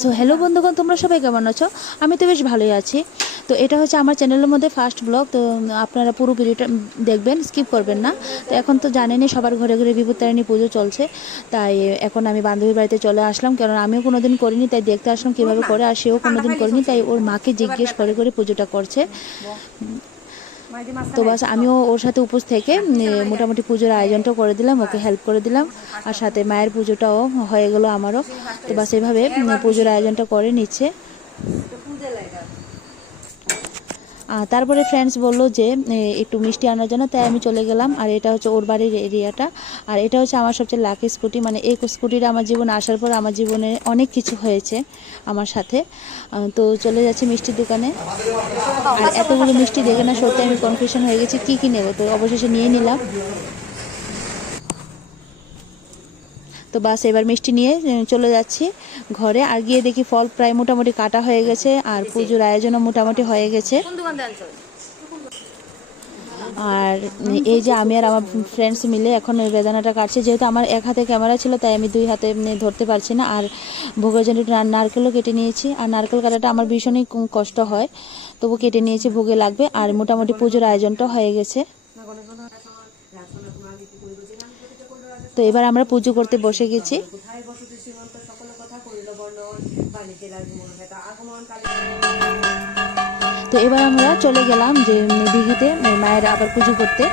So hello বন্ধুগণ, তোমরা সবাই কেমন আছো? আমি তো বেশ ভালোই আছি। তো এটা হচ্ছে আমার চ্যানেলের মধ্যে ফার্স্ট ব্লগ। তো আপনারা পুরো ভিডিওটা দেখবেন, স্কিপ করবেন না। তো এখন তো জানেনই সবার ঘরে ঘরে বিপত্তারিণী পুজো চলছে, তাই এখন আমি বান্ধবীর বাড়িতে চলে আসলাম, কারণ আমিও কোনোদিন করিনি, তাই দেখতে আসলাম কীভাবে করে। আর সেও কোনোদিন করিনি, তাই ওর মাকে জিজ্ঞেস করে করে পুজোটা করছে। তো বাস আমিও ওর সাথে উপোস থেকে মোটামুটি পুজোর আয়োজনটা করে দিলাম, ওকে হেল্প করে দিলাম, আর সাথে মায়ের পুজোটাও হয়ে গেলো আমারও। তো বাস এইভাবে পুজোর আয়োজনটা করে নিচ্ছে। তারপরে ফ্রেন্ডস বললো যে একটু মিষ্টি আনার জন্য, তাই আমি চলে গেলাম। আর এটা হচ্ছে ওর বাড়ির এরিয়াটা, আর এটা হচ্ছে আমার সবচেয়ে লাকি স্কুটি। মানে এই স্কুটিটা আমার জীবনে আসার পর আমার জীবনে অনেক কিছু হয়েছে আমার সাথে। তো চলে যাচ্ছি মিষ্টির দোকানে, আর এতগুলো মিষ্টি দেখে না সত্যি আমি কনফিউশন হয়ে গেছি কী নেবো। তো অবশেষে নিয়ে নিলাম। তো বাস এবার মিষ্টি নিয়ে চলে যাচ্ছি ঘরে। আর গিয়ে দেখি ফল প্রায় মোটামুটি কাটা হয়ে গেছে, আর পুজোর আয়োজনও মোটামুটি হয়ে গেছে। আর এই যে আমি আর আমার ফ্রেন্ডস মিলে এখন ওই বেদানাটা কাটছি। যেহেতু আমার এক হাতে ক্যামেরা ছিল, তাই আমি দুই হাতে ধরতে পারছি না। আর ভোগের জন্য নারকেলও কেটে নিয়েছি, আর নারকেল কাটাটা আমার ভীষণই কষ্ট হয়, তবু কেটে নিয়েছি, ভোগে লাগবে। আর মোটামুটি পুজোর আয়োজনটা হয়ে গেছে। তো এবার আমরা পুজো করতে বসে গেছি। তো এবার আমরা চলে গেলাম যে দিঘিতে মায়ের আবার পুজো করতে।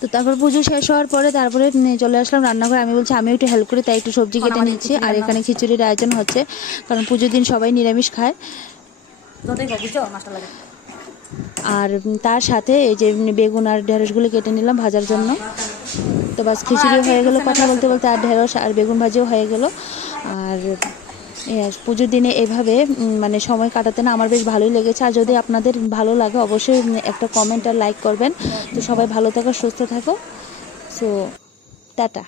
তো তারপর পুজো শেষ হওয়ার পরে তারপরে চলে আসলাম রান্নাঘরে। আমি বলছি আমি একটু হেল্প করি, তাই একটু সবজি কেটে নিচ্ছি। আর এখানে খিচুড়ির আয়োজন হচ্ছে, কারণ পুজোর দিন সবাই নিরামিষ খায়। আর তার সাথে এই যে বেগুন আর ঢেঁড়সগুলো কেটে নিলাম ভাজার জন্য। তো বাস খিচুড়ি হয়ে গেল কথা বলতে বলতে, আর ঢেঁড়স আর বেগুন ভাজিও হয়ে গেল। আর পুজোর দিনে এভাবে মানে সময় কাটাতে না আমার বেশ ভালোই লেগেছে। আর যদি আপনাদের ভালো লাগে অবশ্যই একটা কমেন্ট আর লাইক করবেন। তো সবাই ভালো থাকো, সুস্থ থাকো। So tata.